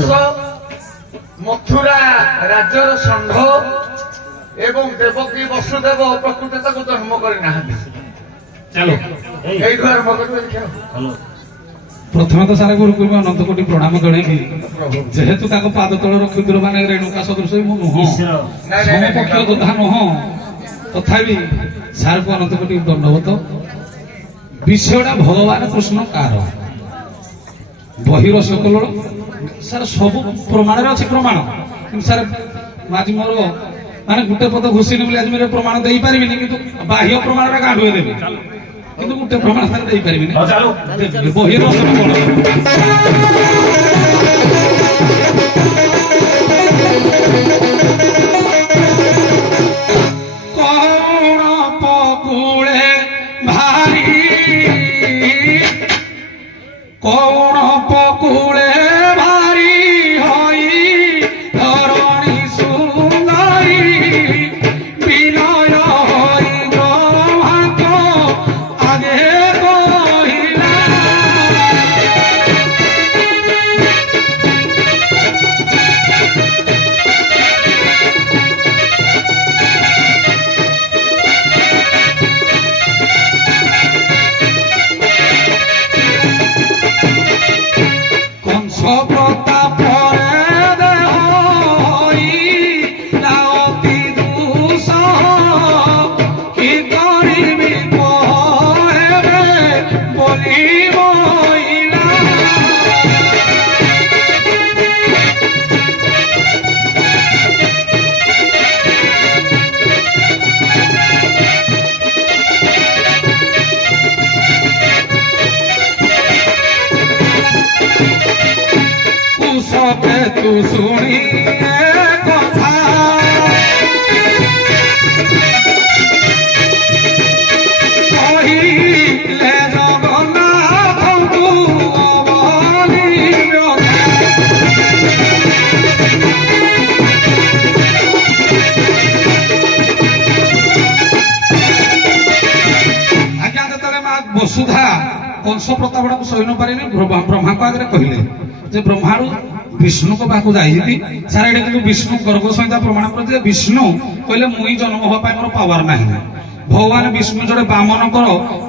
କଂସ ମଥୁରା ରାଜ୍ୟର ଷଣ୍ଢ ଏବଂ ଦେବକୀ ବସୁଦେବ ପ୍ରକୃତି ତାକୁ ଜନ୍ମ କରିନାହାନ୍ତି। ଚାଲ ଏଇଠୁ ଆରମ୍ଭ କରିବେ ଦେଖିବା। ପ୍ରଥମେ ତ ସାରା ଗୁରୁକୁ ଅନନ୍ତ କୋଟି ପ୍ରଣାମ ଜଣେଇବି। ଯେହେତୁ ତାଙ୍କ ପାଦ ତଳର କ୍ଷୁଦ୍ର ମାନେ ରେଣୁକା ସଦୃଶ ମୁଁ ନୁହଁ, ସମପକ୍ଷ ଯୋଦ୍ଧା ନୁହଁ, ତଥାପି ସାରକୁ ଅନନ୍ତ କୋଟି ଦଣ୍ଡବତ। ବିଷୟଟା ଭଗବାନ କୃଷ୍ଣ କାର ବହିର সকল ସାର୍ ସବୁ ପ୍ରମାଣରେ ଅଛି ପ୍ରମାଣ, କିନ୍ତୁ ସାର୍ ଆଜି ମୋର ମାନେ ଗୋଟେ ପଦ ଘୁଷିନି ବୋଲି ଆଜି ମୋର ପ୍ରମାଣ ଦେଇପାରିବିନି, କିନ୍ତୁ ବାହ୍ୟ ପ୍ରମାଣରେ ଗାଣ୍ଡୁଏ ଦେବି, କିନ୍ତୁ ଗୋଟେ ପ୍ରମାଣ ସାର୍ ଦେଇପାରିବିନି। ବହିର କଣ ପକୁଳେ ଭାରି କଣ ପକୁଳେ ভারি হই ধরণী সুন্দরী বিনয় হই ব্রহ্মাঙ্গ আগে কহিলা প্রতাপরে দেহ হই লাওতি দুঃসহ কি করিবি কহেবে বলি মহিলা কুশকে তু শুনি কথা কহিলে জগন্নাথଙ୍କୁ অবনি ব্যথা ଆଜ୍ଞା ଯେତେବେଳେ ମା ବସୁଧା କଂସ ପ୍ରତାପଟାକୁ ସହି ନ ପାରିଲେ ବ୍ରହ୍ମାଙ୍କ ଆଗରେ କହିଲେ ଯେ ବ୍ରହ୍ମାରୁ ବିଷ୍ଣୁଙ୍କ ପାଖକୁ ଯାଇଛନ୍ତି। ସାର୍ ଏଇଟା କିନ୍ତୁ ବିଷ୍ଣୁ ଗର୍ଗ ସଂହିତା ପ୍ରମାଣ କରୁଛି ଯେ ବିଷ୍ଣୁ କହିଲେ ମୁଇଁ ଜନ୍ମ ହେବା ପାଇଁ ମୋର ପାୱାର ନାହିଁ। ଭଗବାନ ବିଷ୍ଣୁ ଯୋଉଟେ ବାମନଙ୍କର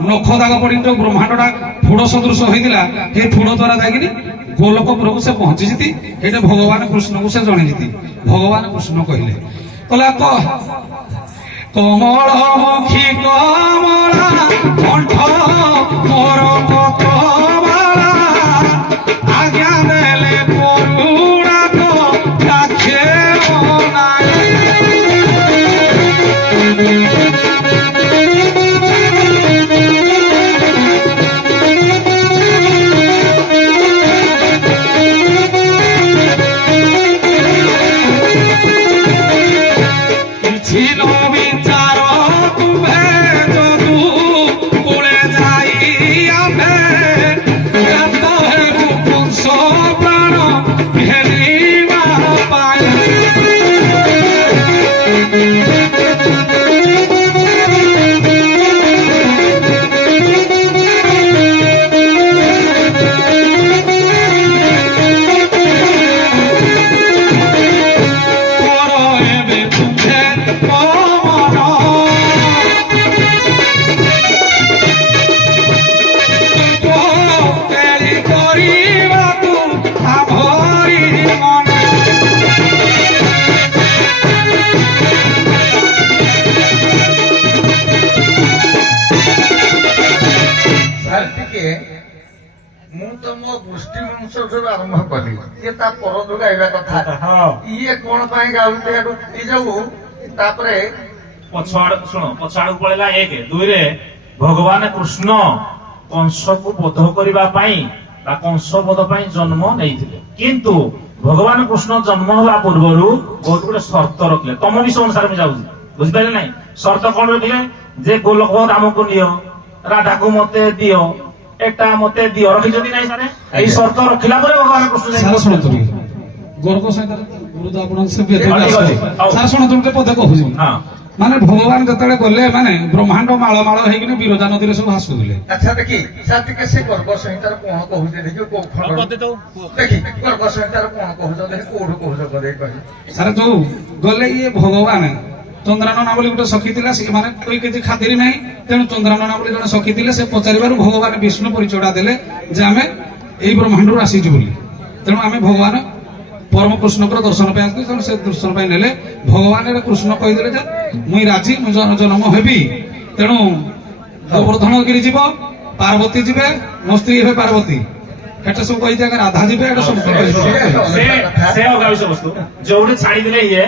ନଖ ଦାଗ ପଡି ଯୋଉ ବ୍ରହ୍ମାଣ୍ଡଟା ଫୁଡ ସଦୃଶ ହେଇଥିଲା, ସେଇ ଫୁଡ ଦ୍ଵାରା ଯାଇକିରି ଗୋଲକପୁରକୁ ସେ ପହଞ୍ଚିଛନ୍ତି। ସେଇଟା ଭଗବାନ କୃଷ୍ଣଙ୍କୁ ସେ ଜଣେଇଛନ୍ତି। ଭଗବାନ କୃଷ୍ଣ କହିଲେ କମଳମୁଖୀ କମଳା କଣ୍ଠ ମୋର ପତ୍ରମାଳା ଆଜ୍ଞା ଦେଲେ କରୁଣାକ ରାଖେ ନାହିଁ। କିଛି ନ ବିଚାର ତୁମେ ଯଦୁ କୁଳେ ଯାଇ ଆମେ କାନ୍ତ ହେବୁ ପୁଂସ ପ୍ରାଣ ଘେରିବା ପାଇଁ। ତୋର ଏବେ ତୁମେ ପବନ ତେଳି କରିବାକୁ ଆଭରି ମନ। ସାର୍ ଟିକେ ମୁଁ ତ ମୋ ଗୋଷ୍ଠୀ ବଂଶଠାରୁ ଆରମ୍ଭ କଲି, ଇଏ ତା ପରଠୁ ଗାଇବା କଥା। ଇଏ କଣ ପାଇଁ ଗାଉଛନ୍ତି ଏହାକୁ ଏ ଯୋଉ ତାପରେ ପଛଆଡ ଶୁଣ, ପଛଆଡକୁ ପଳେଇଲା 1 2ରେ ଭଗବାନ କୃଷ୍ଣ କଂସକୁ ବଧ କରିବା ପାଇଁ ବା କଂସ ବଧ ପାଇଁ ଜନ୍ମ ନେଇଥିଲେ, କିନ୍ତୁ ଭଗବାନ କୃଷ୍ଣ ଜନ୍ମ ହେବା ପୂର୍ବରୁ ବହୁତ ଗୁଡେ ସର୍ତ୍ତ ରଖିଲେ। ତମ ବିଷୟ ଅନୁସାରେ ମୁଁ ଯାଉଛି, ବୁଝିପାରିଲେ ନାହିଁ? ସର୍ତ୍ତ କଣ ରଖିଲେ ଯେ ଗୋଲକ ଆମକୁ ନିଅ, ରାଧାକୁ ମତେ ଦିଅ, ଏଟା ମତେ ଦିଅ, ରଖିଛନ୍ତି ନାଇଁ ସାରେ? ଏଇ ସର୍ତ୍ତ ରଖିଲା ପରେ ଭଗବାନ କୃଷ୍ଣ ସାର୍ ଶୁଣନ୍ତୁ ଗର୍ଗ ସଂହିତାରେ ଗୁରୁଦେବ ଆପଣଙ୍କ ସେ ସାର୍ ଶୁଣନ୍ତୁ ଗୋଟେ ପଦେ କହୁଛି। ମାନେ ଭଗବାନ ଯେତେବେଳେ ଗଲେ ମାନେ ବ୍ରହ୍ମାଣ୍ଡ ମାଳ ମାଳ ହେଇକିନି ବିରଜା ନଦୀରେ ସବୁ ଭାସୁଥିଲେ। ଆଚ୍ଛା ଦେଖି ସାର୍ ଟିକେ ସେ ଗର୍ଗ ସଂହିତାର କଣ କହୁଛେ ଦେଖି କୋଉ ଖଣ୍ଡ ଦେଖି ଗର୍ଗ ସଂହିତାର କଣ କହୁଛ ଦେଖି କୋଉଠୁ କହୁଛ କଦେଇ କହି ସାର୍ ଯୋଉ ଗଲେ ଇଏ ଭଗବାନ ଚନ୍ଦ୍ରାନନା ବୋଲି ଗୋଟେ ସଖୀ ଥିଲା, ସେମାନେ କେହି କିଛି ଖାତିରି ନାହିଁ, ତେଣୁ ଚନ୍ଦ୍ରାନନା ବୋଲି ଜଣେ ସଖୀ ଥିଲେ, ସେ ପଚାରିବାରୁ ଭଗବାନ ବିଷ୍ଣୁ ପରିଚୟଟା ଦେଲେ ଯେ ଆମେ ଏଇ ବ୍ରହ୍ମାଣ୍ଡରୁ ଆସିଛୁ ବୋଲି। ତେଣୁ ଆମେ ଭଗବାନ ପରମ କୃଷ୍ଣଙ୍କର ଦର୍ଶନ ପାଇଁ ଆସିଛୁ, ତେଣୁ ସେ ଦର୍ଶନ ପାଇଁ ନେଲେ। ଭଗବାନ କୃଷ୍ଣ କହିଦେଲେ ଯେ ମୁଇଁ ରାଜି, ମୁଁ ଜନ୍ମ ହେବି, ତେଣୁ ଗୋବର୍ଦ୍ଧନ ଗିରି ଯିବ, ପାର୍ବତୀ ଯିବେ, ମୋ ସ୍ତ୍ରୀ ହେବେ ପାର୍ବତୀ, এটা ସବୁ କହିଛି ରାଧା ଯିବେ, ଏଟା ସବୁ ସେ ଅଲଗା ବିଷୟ ବସ୍ତୁ ଯୋଉଠି ଛାଡିଦେଲେ ଇଏ